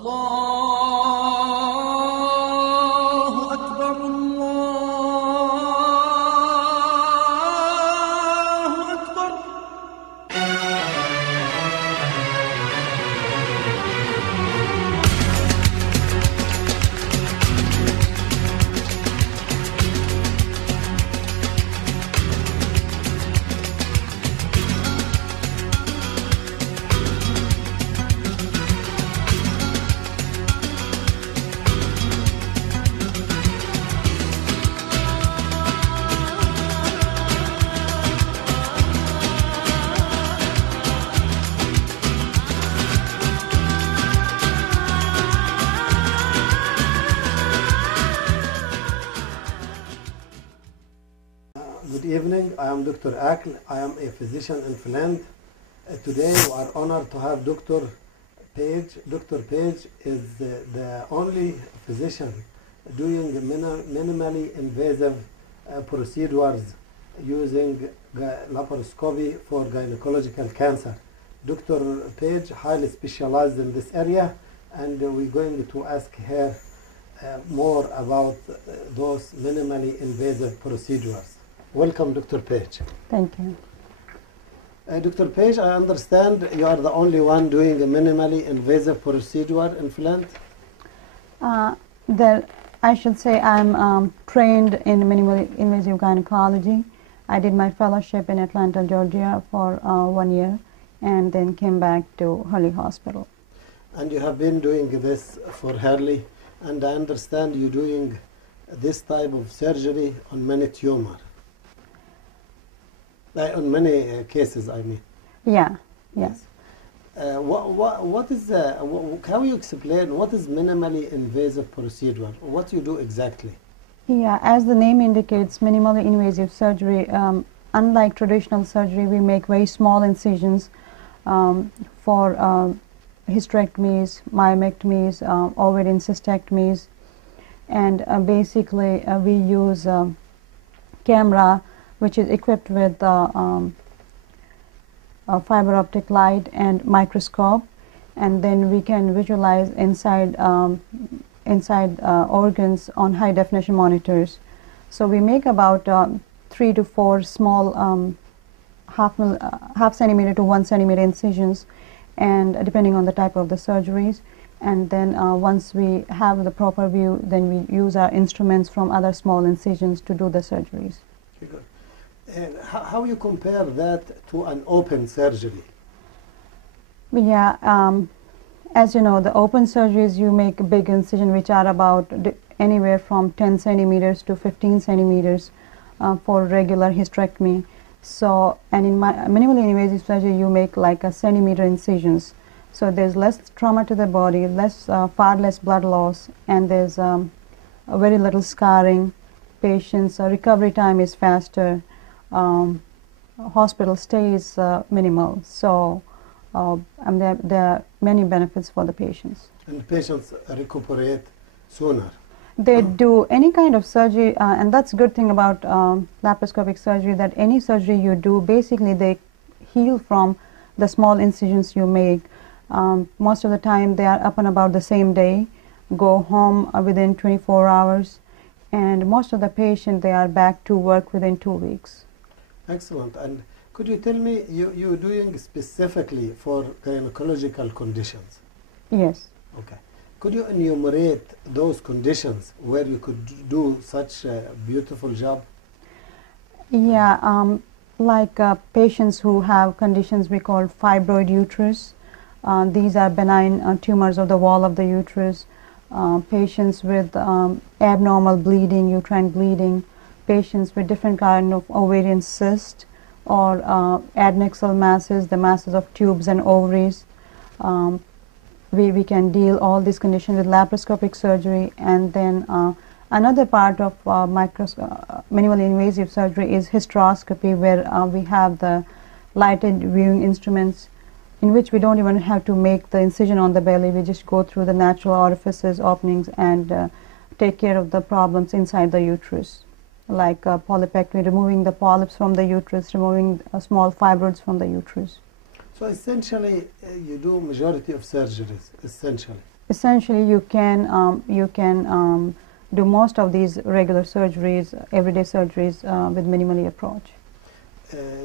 الله أكبر الله أكبر. Good evening, I am Dr. Akl. I am a physician in Finland. Today we are honored to have Dr. Page. Dr. Page is the only physician doing minimally invasive procedures using laparoscopy for gynecological cancer. Dr. Page highly specialized in this area, and we're going to ask her more about those minimally invasive procedures. Welcome, Dr. Page. Thank you. Dr. Page, I understand you are the only one doing a minimally invasive procedure in Finland? I should say I'm trained in minimally invasive gynecology. I did my fellowship in Atlanta, Georgia for 1 year and then came back to Hurley Hospital. And you have been doing this for Hurley, and I understand you're doing this type of surgery on many tumors. On many cases, I mean. Yeah, yes. What is how you explain what is minimally invasive procedure? What you do exactly? Yeah, as the name indicates, minimally invasive surgery, unlike traditional surgery, we make very small incisions for hysterectomies, myomectomies, ovarian cystectomies, and basically we use camera which is equipped with fiber optic light and microscope, and then we can visualize inside organs on high definition monitors. So we make about 3 to 4 small half centimeter to 1 centimeter incisions, and depending on the type of the surgeries. And then once we have the proper view, then we use our instruments from other small incisions to do the surgeries. Okay, good. And how you compare that to an open surgery? Yeah, as you know, the open surgeries, you make a big incision which are about anywhere from 10 centimeters to 15 centimeters for regular hysterectomy. So, and in minimally invasive surgery, you make like a centimeter incisions. So there's less trauma to the body, far less blood loss, and there's very little scarring. Patients' recovery time is faster. Hospital stay is minimal. So and there are many benefits for the patients. And patients recuperate sooner. They do any kind of surgery, and that's a good thing about laparoscopic surgery, that any surgery you do, basically they heal from the small incisions you make. Most of the time they are up and about the same day, go home within 24 hours, and most of the patients, they are back to work within 2 weeks. Excellent. And could you tell me, you're doing specifically for gynecological conditions? Yes. Okay. Could you enumerate those conditions where you could do such a beautiful job? Yeah, like patients who have conditions we call fibroid uterus. These are benign tumors of the wall of the uterus. Patients with abnormal bleeding, uterine bleeding, patients with different kind of ovarian cyst or adnexal masses, the masses of tubes and ovaries. We can deal all these conditions with laparoscopic surgery. And then another part of minimally invasive surgery is hysteroscopy, where we have the lighted viewing instruments in which we don't even have to make the incision on the belly. We just go through the natural orifices, openings, and take care of the problems inside the uterus, like polypectomy, removing the polyps from the uterus, removing small fibroids from the uterus. So essentially, you do majority of surgeries, essentially. Essentially, you can do most of these regular surgeries, everyday surgeries with minimally approach.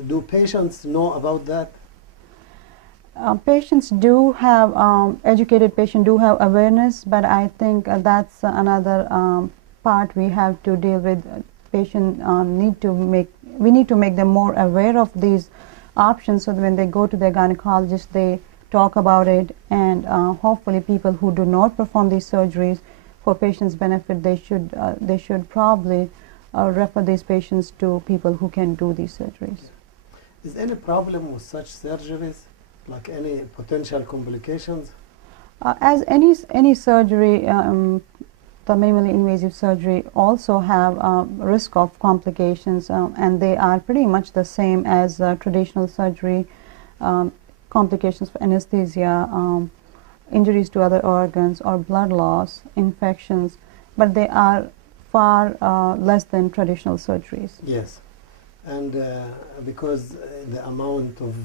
Do patients know about that? Patients do have, educated patients do have awareness, but I think that's another part we have to deal with. Patients we need to make them more aware of these options, so that when they go to their gynecologist, they talk about it, and hopefully people who do not perform these surgeries, for patients' benefit, they should probably refer these patients to people who can do these surgeries. Is any problem with such surgeries, like any potential complications? As any surgery, the minimally invasive surgery also have risk of complications, and they are pretty much the same as traditional surgery. Complications for anesthesia, injuries to other organs, or blood loss, infections, but they are far less than traditional surgeries. Yes, and because the amount of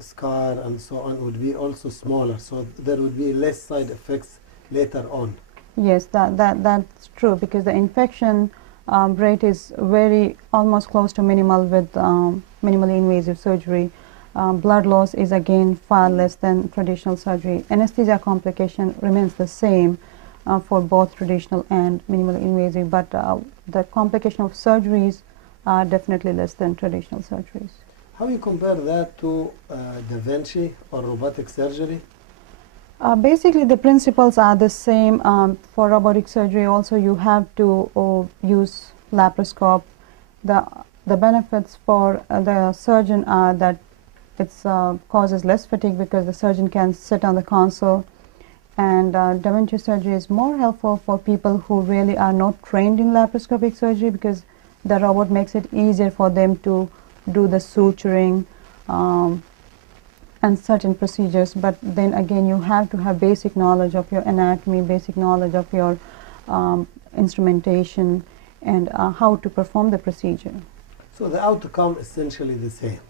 scar and so on would be also smaller, so there would be less side effects later on. Yes, that's true, because the infection rate is almost close to minimal with minimally invasive surgery. Blood loss is again far less than traditional surgery. Anesthesia complication remains the same for both traditional and minimally invasive, but the complication of surgeries are definitely less than traditional surgeries. How do you compare that to Da Vinci or robotic surgery? Basically, the principles are the same. For robotic surgery also, you have to use laparoscope. The benefits for the surgeon are that it causes less fatigue, because the surgeon can sit on the console, and Da Vinci surgery is more helpful for people who really are not trained in laparoscopic surgery, because the robot makes it easier for them to do the suturing and certain procedures. But then again, you have to have basic knowledge of your anatomy, basic knowledge of your instrumentation, and how to perform the procedure. So the outcome is essentially the same.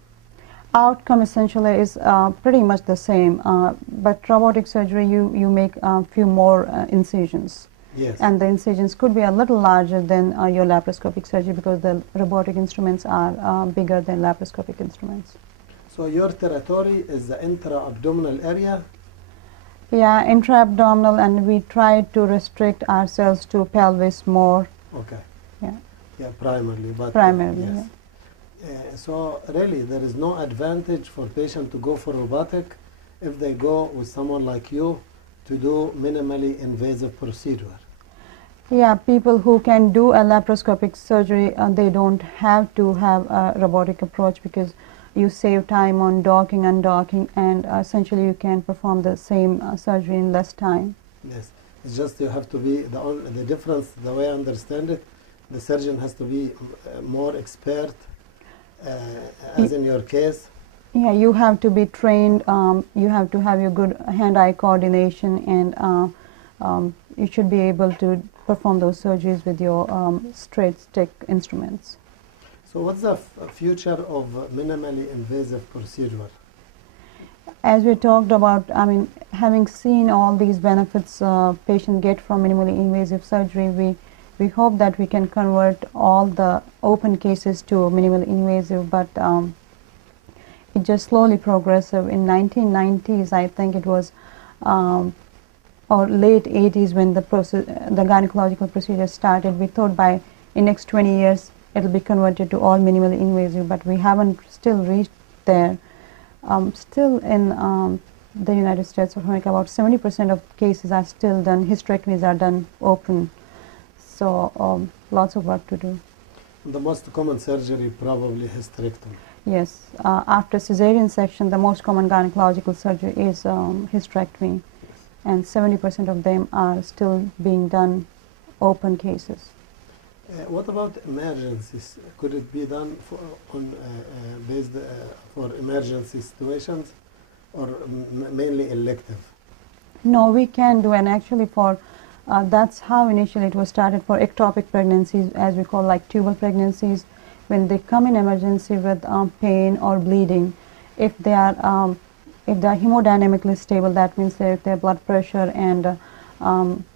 Outcome essentially is pretty much the same, but robotic surgery, you make a few more incisions. Yes. And the incisions could be a little larger than your laparoscopic surgery, because the robotic instruments are bigger than laparoscopic instruments. So your territory is the intra-abdominal area? Yeah, intra-abdominal, and we try to restrict ourselves to pelvis more. Okay. Yeah. Yeah, primarily. But Primarily, yes. So really, there is no advantage for patient to go for robotic if they go with someone like you to do minimally invasive procedure. Yeah, people who can do a laparoscopic surgery, they don't have to have a robotic approach, because you save time on docking, undocking, and essentially you can perform the same surgery in less time. Yes, it's just you have to be, the difference, the way I understand it, the surgeon has to be more expert, as in your case. Yeah, you have to be trained, you have to have your good hand-eye coordination, and you should be able to perform those surgeries with your straight stick instruments. So what's the future of minimally invasive procedure? As we talked about, I mean, having seen all these benefits patients get from minimally invasive surgery, we hope that we can convert all the open cases to minimally invasive, but it just slowly progressive. In 1990s, I think it was, or late 80s, when the gynecological procedure started, we thought by in next 20 years it'll be converted to all minimally invasive, but we haven't still reached there. Still in the United States of America, about 70% of cases are still done, hysterectomies are done open. So lots of work to do. The most common surgery probably hysterectomy. Yes, after cesarean section, the most common gynecological surgery is hysterectomy, and 70% of them are still being done open cases. What about emergencies? Could it be done based for emergency situations, or mainly elective? No, we can do, and actually for that's how initially it was started for ectopic pregnancies, as we call, like tubal pregnancies. When they come in emergency with pain or bleeding, if they are if they are hemodynamically stable, that means that their blood pressure and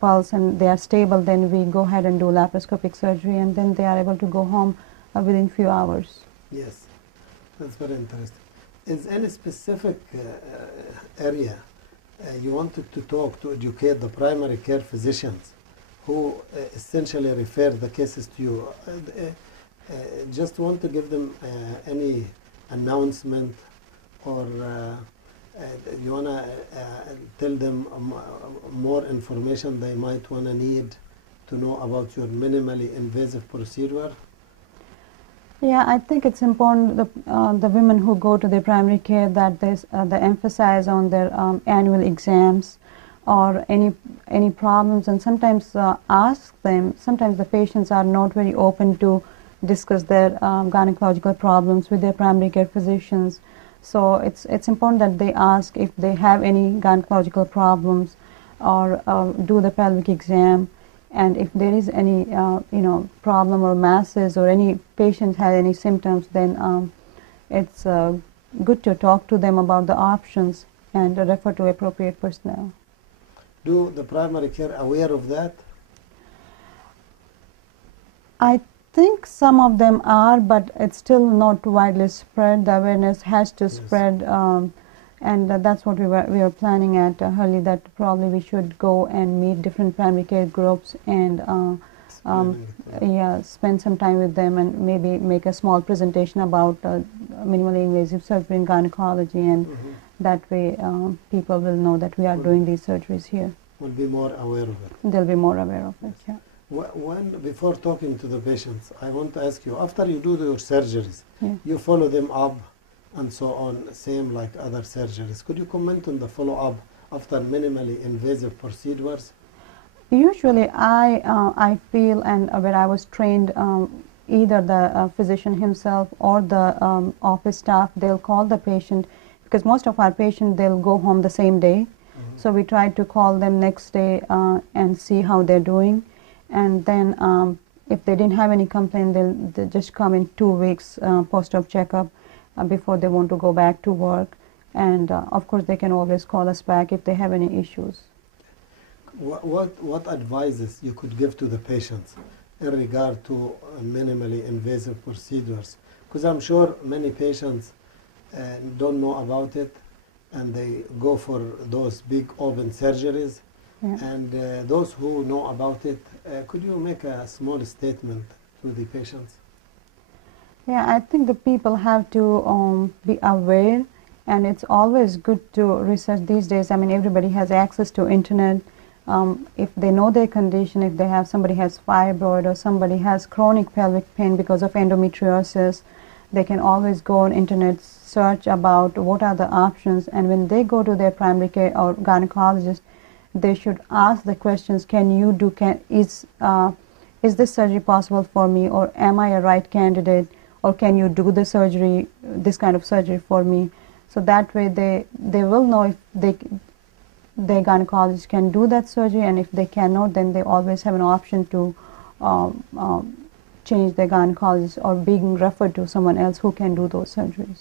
pulse and they are stable, then we go ahead and do laparoscopic surgery, and then they are able to go home within few hours. Yes, that's very interesting. Is any specific area you wanted to talk to educate the primary care physicians who essentially refer the cases to you? Just want to give them any announcement, or you want to tell them more information they might want to need to know about your minimally invasive procedure? Yeah, I think it's important the women who go to their primary care that they emphasize on their annual exams or any problems, and sometimes ask them. Sometimes the patients are not very open to discuss their gynecological problems with their primary care physicians. So it's important that they ask if they have any gynecological problems, or do the pelvic exam, and if there is any problem or masses, or any patient has any symptoms, then it's good to talk to them about the options and refer to appropriate personnel. Do the primary care aware of that? I think some of them are, but it's still not widely spread. The awareness has to spread, and that's what we were planning at early, that probably we should go and meet different primary care groups and spend some time with them and maybe make a small presentation about minimally invasive surgery in gynecology, and that way people will know that we are doing these surgeries here. Will be more aware of it. They'll be more aware of it, yeah. Before talking to the patients, I want to ask you, after you do your surgeries, Yeah. you follow them up and so on, same like other surgeries. Could you comment on the follow-up after minimally invasive procedures? Usually I feel, and where I was trained, either the physician himself or the office staff, they'll call the patient, because most of our patients, they'll go home the same day. So we try to call them next day and see how they're doing. And then if they didn't have any complaint, they'll just come in 2 weeks post-op checkup before they want to go back to work. And of course, they can always call us back if they have any issues. What advices you could give to the patients in regard to minimally invasive procedures? Because I'm sure many patients don't know about it, and they go for those big open surgeries. Yeah. And those who know about it, could you make a small statement to the patients? Yeah, I think the people have to be aware, and it's always good to research these days. I mean, everybody has access to internet. If they know their condition, if they have somebody has fibroid or somebody has chronic pelvic pain because of endometriosis, they can always go on internet, search about what are the options, and when they go to their primary care or gynecologist, they should ask the questions: is this surgery possible for me, or am I a right candidate, or can you do the surgery, this kind of surgery for me? So that way they will know if their gynecologist can do that surgery, and if they cannot, then they always have an option to change their gynecologist or being referred to someone else who can do those surgeries.